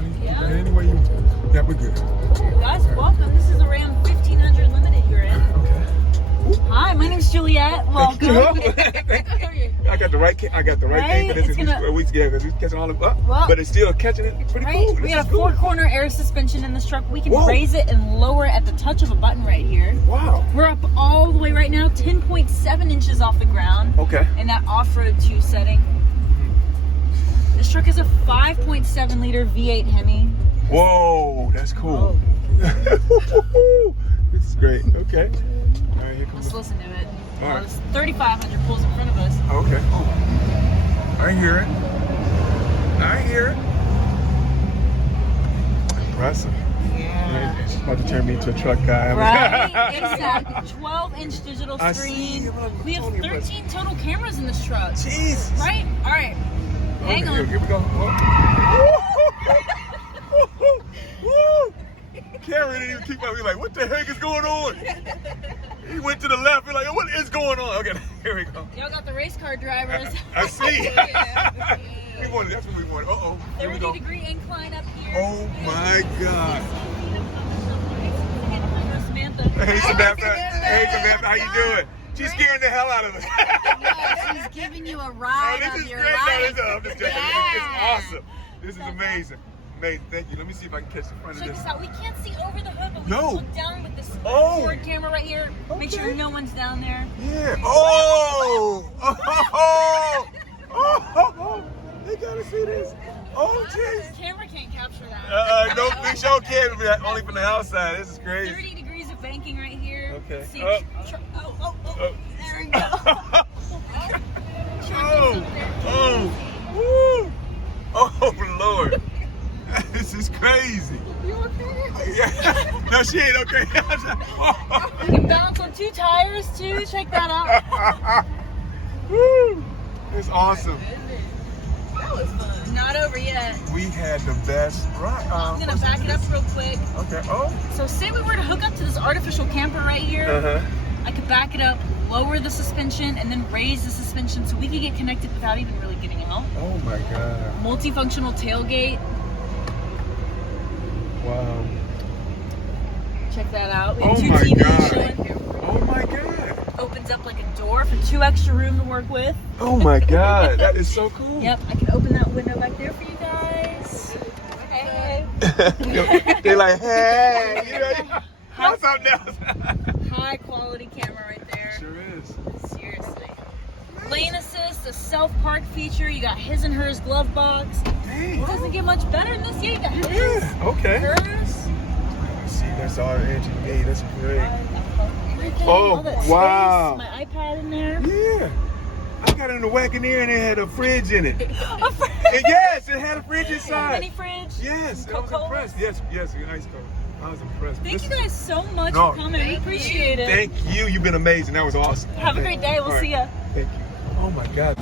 money. Yeah. Any way you, yeah, we're good. Guys, welcome. This is around 1500 Limited you're in. Okay. Hi, my name's Juliet. Welcome. I got the right thing for this. Because it's catching all of up, but it's still catching it pretty cool. We got a 4-corner air suspension in this truck. We can raise it and lower it at the touch of a button right here. Wow. We're up all the way right now, 10.7 inches off the ground. Okay. In that off-road 2 setting. This truck is a 5.7 liter V8 Hemi. Whoa, that's cool. This is great. Okay. All right, here comes. Let's listen to it. All right. This 3500 pulls in front of us. Okay. I hear it. I hear it. Impressive. Yeah. It's about to turn me into a truck guy. Right? Exactly. 12-inch digital I screen. see. We have 13 total cameras in this truck. Jesus. Right? All right. Hang on. Here we go. Woo! Karen didn't even keep up. He's like, what the heck is going on? He went to the left. He's like, what is going on? Okay, here we go. Y'all got the race car drivers. I see. Yeah. We wanted, that's what we wanted. Uh-oh. Here we go. 30-degree incline up here. Oh, my God. Samantha. Hey, Samantha. Hey, Samantha. How you doing? She's scaring the hell out of us. Yeah, she's giving you a ride this of is your great. life. No, I'm just kidding. Yeah. It's awesome. This is amazing. Amazing. Thank you. Let me see if I can catch the front Check of this this. out. We can't see over the hood, but we No. can look down with this forward camera right here. Make sure Okay. no one's down there. Yeah. Oh! Oh! Oh! They gotta see this. Oh, jeez. The camera can't capture that. No, we sure can. But only from the outside. This is crazy. 30 degrees of banking right here. Okay. See, Oh. there we go. Oh! Woo! Oh, Lord. This is crazy. You okay? Yeah. No, she ain't okay. You can bounce on 2 tires too. Check that out. Woo! It's awesome. That was fun. Not over yet. We had the best ride. I'm gonna back it up real quick. Okay. Oh. So say we were to hook up to this artificial camper right here. I could back it up, lower the suspension, and then raise the suspension so we could get connected without even really getting out. Oh my God. Multifunctional tailgate. Wow. Check that out. We have Oh 2 my TVs God. showing. Oh my God. Opens up like a door for 2 extra room to work with. Oh my God. That is so cool. Yep, I can open that window back there for you guys. Hey. They're like, hey, you know, what's up now? High quality camera right there. Sure is. Seriously. Lane assist, a self-park feature. You got his and hers glove box. Dang. It doesn't get much better than this. Yeah, you got his, Yeah. Okay. hers. See, that's all RGB. That's great. Everything, Oh, all that wow. space, my iPad in there. Yeah. I got in the Wagoneer and it had a fridge in it. A fridge. And yes, it had a fridge inside. Mini fridge. Yes, I was Coca-Cola. impressed. Yes, ice cold. I was impressed. Thank This you is- guys so much No. for coming. We appreciate it. Thank you. You've been amazing. That was awesome. Have a great day. We'll All right. see ya. Thank you. Oh my God.